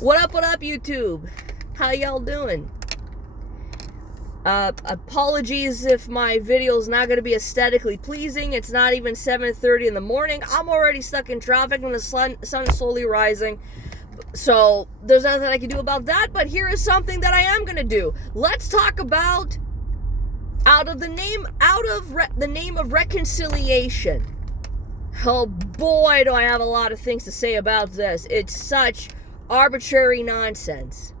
What up, YouTube? How y'all doing? Apologies if my video is not going to be aesthetically pleasing. It's not even 7:30 in the morning. I'm already stuck in traffic and the sun is slowly rising. So there's nothing I can do about that, but here is something that I am going to do. Let's talk about out of the name of reconciliation. Oh boy, do I have a lot of things to say about this. It's such arbitrary nonsense.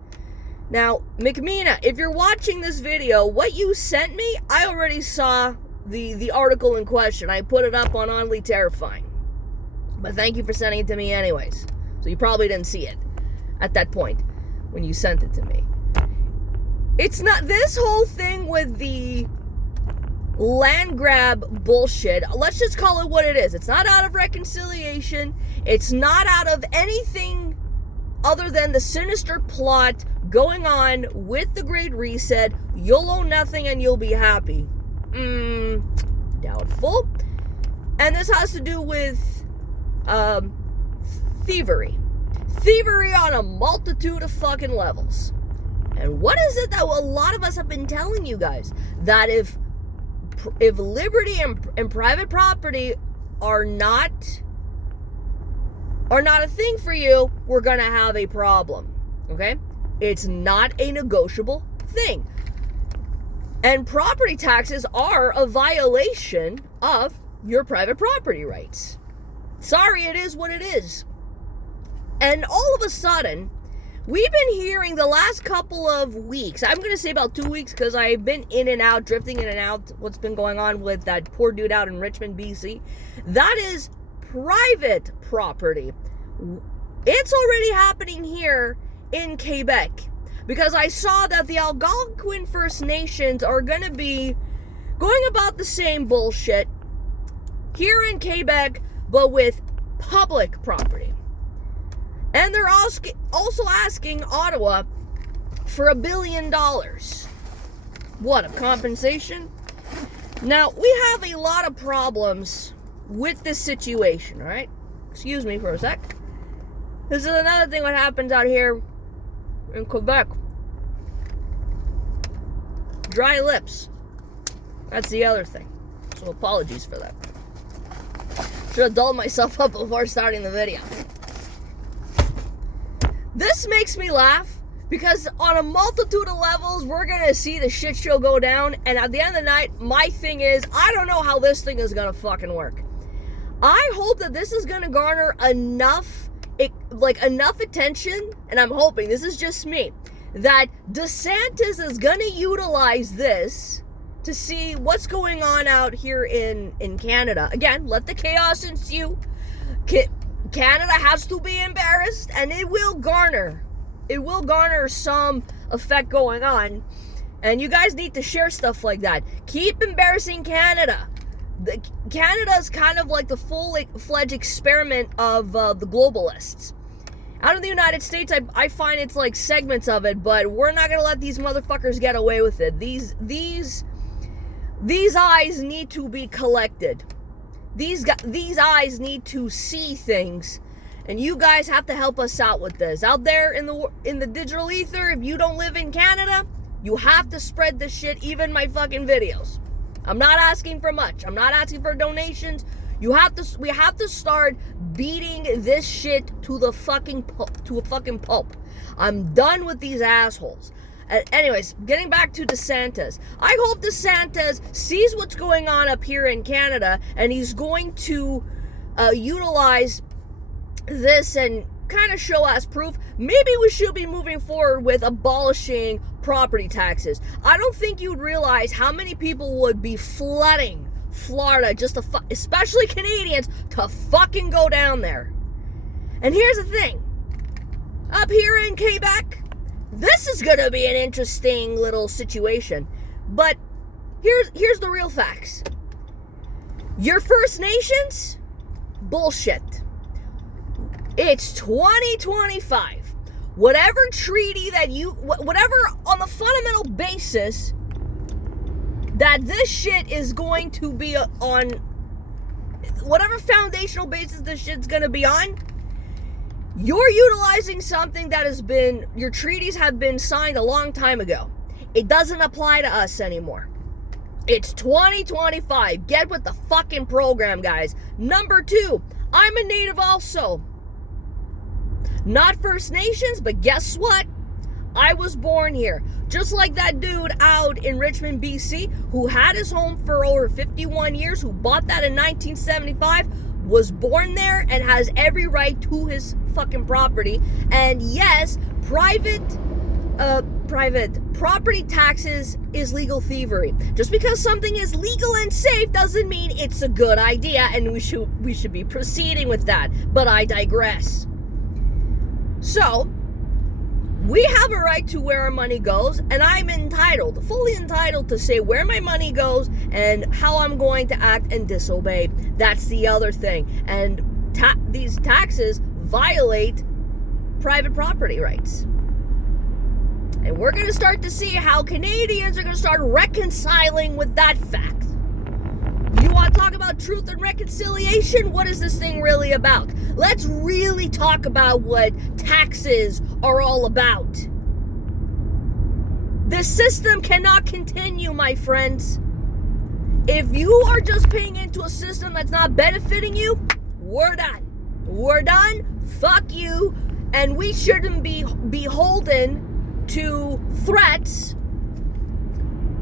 Now, McMina, if you're watching this video, what you sent me, I already saw the article in question. I put it up on Oddly Terrifying. But thank you for sending it to me anyways. So you probably didn't see it at that point when you sent it to me. It's not this whole thing with the land grab bullshit. Let's just call it what it is. It's not out of reconciliation. It's not out of anything other than the sinister plot going on with the Great Reset. You'll own nothing and you'll be happy. Doubtful. And this has to do with thievery. Thievery on a multitude of fucking levels. And what is it that a lot of us have been telling you guys? That if liberty and private property are not a thing for you, we're gonna have a problem. Okay? It's not a negotiable thing. And property taxes are a violation of your private property rights. Sorry, it is what it is. And all of a sudden, we've been hearing the last couple of weeks, I'm going to say about 2 weeks because I've been in and out, drifting in and out, what's been going on with that poor dude out in Richmond, BC. That is private property. It's already happening here in Quebec because I saw that the Algonquin First Nations are going to be going about the same bullshit here in Quebec, but with public property. And they're also asking Ottawa for $1 billion. What, a compensation? Now, we have a lot of problems with this situation, all right? Excuse me for a sec. This is another thing what happens out here in Quebec. Dry lips. That's the other thing. So apologies for that. Should have dulled myself up before starting the video. This makes me laugh because on a multitude of levels, we're going to see the shit show go down. And at the end of the night, my thing is, I don't know how this thing is going to fucking work. I hope that this is going to garner enough attention, and I'm hoping, this is just me, that DeSantis is going to utilize this to see what's going on out here in Canada. Again, let the chaos ensue. Canada has to be embarrassed, and it will garner some effect going on, and you guys need to share stuff like that. Keep embarrassing Canada. Canada's kind of like the full-fledged experiment of the globalists. Out of the United States, I find it's like segments of it, but we're not gonna let these motherfuckers get away with it. These eyes need to be collected. These eyes need to see things, and you guys have to help us out with this. Out there in the digital ether, if you don't live in Canada, you have to spread this shit, even my fucking videos. I'm not asking for much. I'm not asking for donations. We have to start beating this shit to a fucking pulp. I'm done with these assholes. Anyways, getting back to DeSantis. I hope DeSantis sees what's going on up here in Canada, and he's going to utilize this and kind of show us proof. Maybe we should be moving forward with abolishing property taxes. I don't think you'd realize how many people would be flooding Florida, especially Canadians, to fucking go down there. And here's the thing. Up here in Quebec, this is going to be an interesting little situation. But here's the real facts. Your First Nations? Bullshit. It's 2025. Whatever treaty whatever on the fundamental basis that this shit is going to be on, whatever foundational basis this shit's going to be on, You're utilizing something that has been, your treaties have been signed a long time ago. It doesn't apply to us anymore. It's 2025. Get with the fucking program, guys. Number 2, I'm a native also. Not First Nations, but guess what? I was born here. Just like that dude out in Richmond, BC, who had his home for over 51 years, who bought that in 1975, was born there and has every right to his fucking property. And yes, private property taxes is legal thievery. Just because something is legal and safe doesn't mean it's a good idea, and we should be proceeding with that. But I digress. So, we have a right to where our money goes, and I'm fully entitled to say where my money goes and how I'm going to act and disobey. That's the other thing. And these taxes violate private property rights. And we're going to start to see how Canadians are going to start reconciling with that fact. You want to talk about truth and reconciliation? What is this thing really about? Let's really talk about what taxes are all about. This system cannot continue, my friends. If you are just paying into a system that's not benefiting you, we're done. We're done. Fuck you. And we shouldn't be beholden to threats.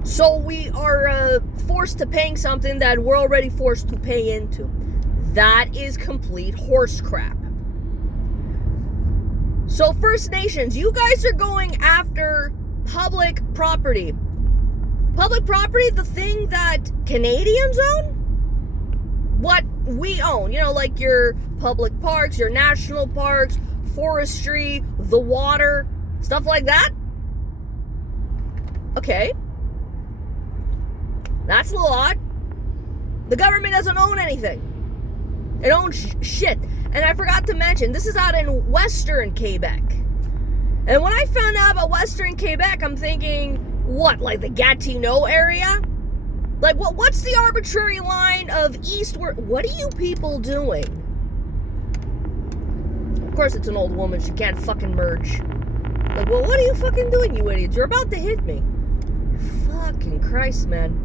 So we are forced to paying something that we're already forced to pay into. That is complete horse crap. So First Nations, you guys are going after public property. Public property, the thing that Canadians own? What we own. You know, like your public parks, your national parks, forestry, the water, stuff like that? Okay. That's a lot. The government doesn't own anything. It owns shit. And I forgot to mention, this is out in Western Quebec. And when I found out about Western Quebec, I'm thinking, what, like the Gatineau area? Like, what's the arbitrary line of eastward? What are you people doing? Of course, it's an old woman. She can't fucking merge. Like, well, what are you fucking doing, you idiots? You're about to hit me. Fucking Christ, man.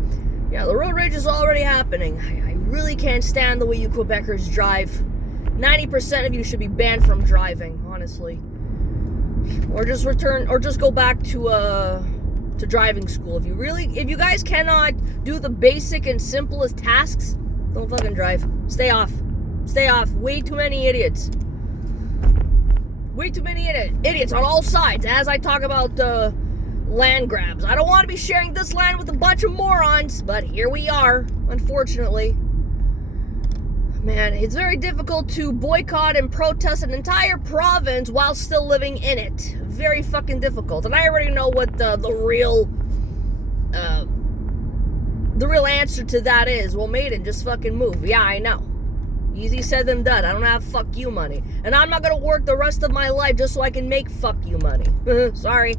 Yeah, the road rage is already happening. I really can't stand the way you Quebecers drive. 90% of you should be banned from driving, honestly. Or just go back to driving school. If you guys cannot do the basic and simplest tasks, don't fucking drive. Stay off. Stay off. Way too many idiots. Way too many idiots on all sides as I talk about land grabs. I don't want to be sharing this land with a bunch of morons, but here we are, unfortunately. Man, it's very difficult to boycott and protest an entire province while still living in it. Very fucking difficult. And I already know what the real answer to that is. Well, Maiden, just fucking move. Yeah, I know. Easy said than done. I don't have fuck you money. And I'm not gonna work the rest of my life just so I can make fuck you money. Sorry.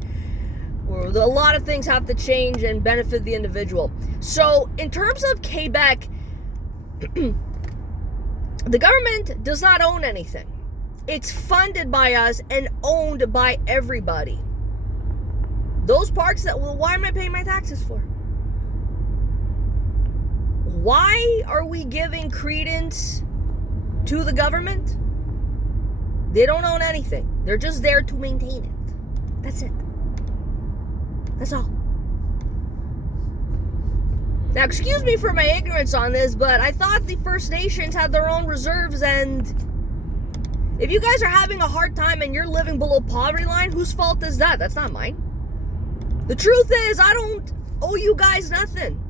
A lot of things have to change and benefit the individual. So, in terms of Quebec, the government does not own anything. It's funded by us and owned by everybody. Those parks why am I paying my taxes for? Why are we giving credence to the government? They don't own anything. They're just there to maintain it. That's it. That's all. Now, excuse me for my ignorance on this, but I thought the First Nations had their own reserves, and if you guys are having a hard time and you're living below poverty line, whose fault is that? That's not mine. The truth is, I don't owe you guys nothing.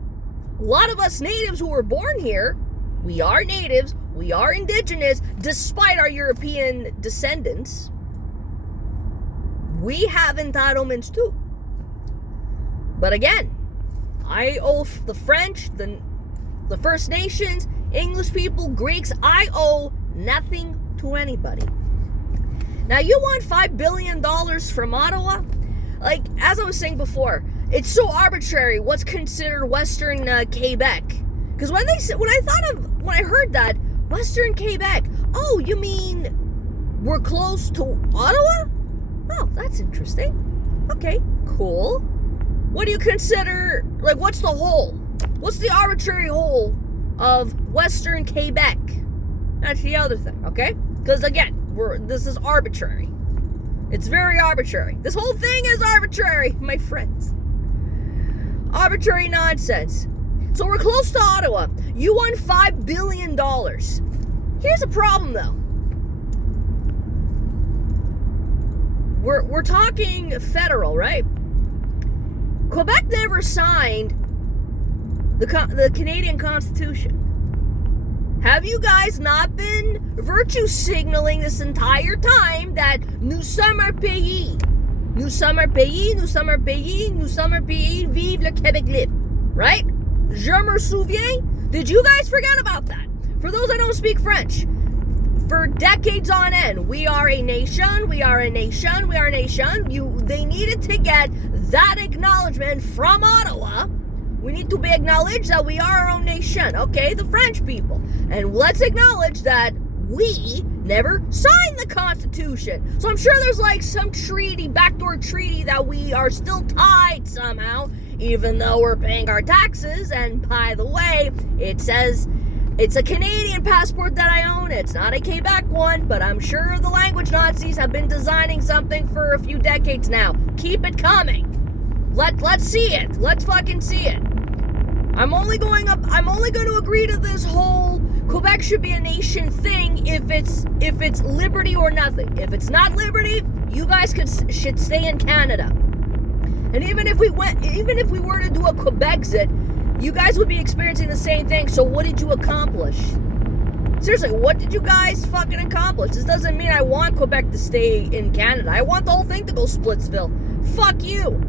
A lot of us natives who were born here, we are natives, we are indigenous, despite our European descendants. We have entitlements too. But again, I owe the French, the First Nations, English people, Greeks, I owe nothing to anybody. Now, you want $5 billion from Ottawa? Like, as I was saying before, it's so arbitrary what's considered Western Quebec. Because when I heard that, Western Quebec, oh, you mean We're close to Ottawa? Oh, that's interesting. Okay, cool. What do you consider, like, what's the whole? What's the arbitrary whole of Western Quebec? That's the other thing, okay? Because, again, this is arbitrary. It's very arbitrary. This whole thing is arbitrary, my friends. Arbitrary nonsense. So we're close to Ottawa. You won $5 billion. Here's a problem, though. We're talking federal, right? Quebec never signed the Canadian Constitution. Have you guys not been virtue signaling this entire time that nous sommes un pays? Nous sommes un pays, nous sommes un pays, nous sommes un pays, vive le Québec libre. Right? Je me souviens? Did you guys forget about that? For those that don't speak French, for decades on end, we are a nation, we are a nation, we are a nation. They needed to get that acknowledgement from Ottawa. We need to be acknowledged that we are our own nation, okay? The French people. And let's acknowledge that we never signed the Constitution. So I'm sure there's like some treaty, backdoor treaty, that we are still tied somehow, even though we're paying our taxes. And by the way, it says it's a Canadian passport that I own. It's not a Quebec one, but I'm sure the language Nazis have been designing something for a few decades now. Keep it coming. Let's see it. Let's fucking see it. I'm only going to agree to this whole Quebec should be a nation thing if it's liberty or nothing. If it's not liberty, you guys should stay in Canada. And even if we were to do a Quebexit, you guys would be experiencing the same thing. So what did you accomplish? Seriously, what did you guys fucking accomplish? This doesn't mean I want Quebec to stay in Canada. I want the whole thing to go Splitsville. Fuck you.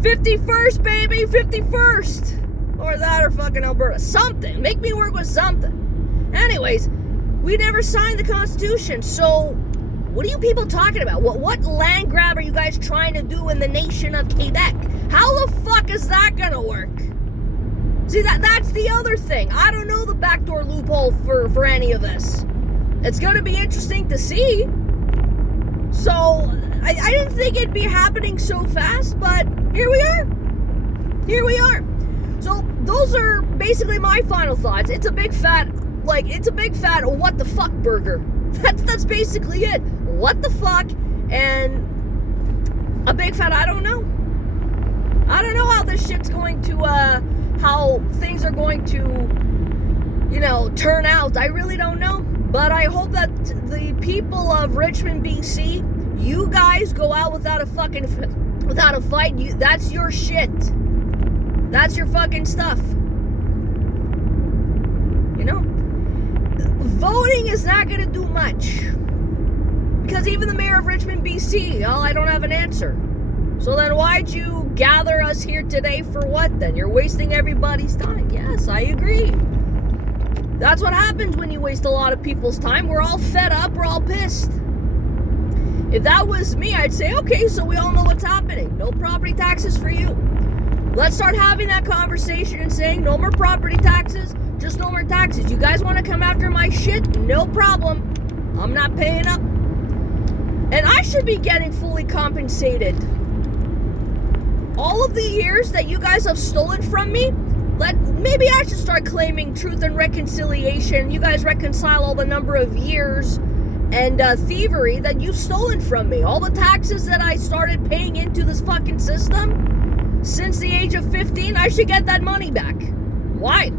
51st, baby, 51st. Or that, or fucking Alberta. Something. Make me work with something. Anyways, we never signed the Constitution, so what are you people talking about? What land grab are you guys trying to do in the nation of Quebec? How the fuck is that gonna work? See, that's the other thing. I don't know the backdoor loophole for any of this. It's gonna be interesting to see. So, I didn't think it'd be happening so fast, but here we are. Here we are. So those are basically my final thoughts. It's a big fat what the fuck burger. That's basically it. What the fuck, and a big fat I don't know. I don't know how this shit's going to how things are going to turn out. I really don't know. But I hope that the people of Richmond, BC, you guys go out without a fight. That's your shit. That's your fucking stuff. Voting is not going to do much. Because even the mayor of Richmond, BC, I don't have an answer. So then why'd you gather us here today for what then? You're wasting everybody's time. Yes, I agree. That's what happens when you waste a lot of people's time. We're all fed up. We're all pissed. If that was me, I'd say, okay, so we all know what's happening. No property taxes for you. Let's start having that conversation and saying no more property taxes, just no more taxes. You guys want to come after my shit? No problem. I'm not paying up. And I should be getting fully compensated. All of the years that you guys have stolen from me, maybe I should start claiming truth and reconciliation. You guys reconcile all the number of years and thievery that you've stolen from me. All the taxes that I started paying into this fucking system since the age of 15, I should get that money back. Why?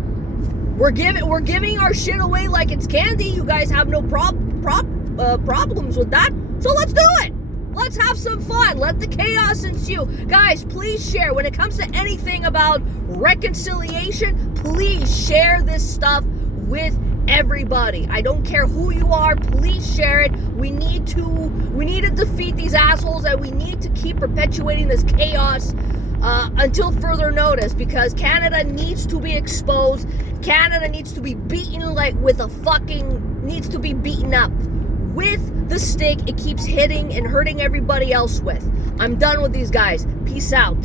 We're giving our shit away like it's candy. You guys have no problems with that. So let's do it. Let's have some fun. Let the chaos ensue. Guys, please share. When it comes to anything about reconciliation, please share this stuff with everybody. I don't care who you are. Please share it. We need to defeat these assholes, and we need to keep perpetuating this chaos until further notice, because Canada needs to be exposed. Canada needs to be beaten needs to be beaten up with the stick it keeps hitting and hurting everybody else with. I'm done with these guys. Peace out.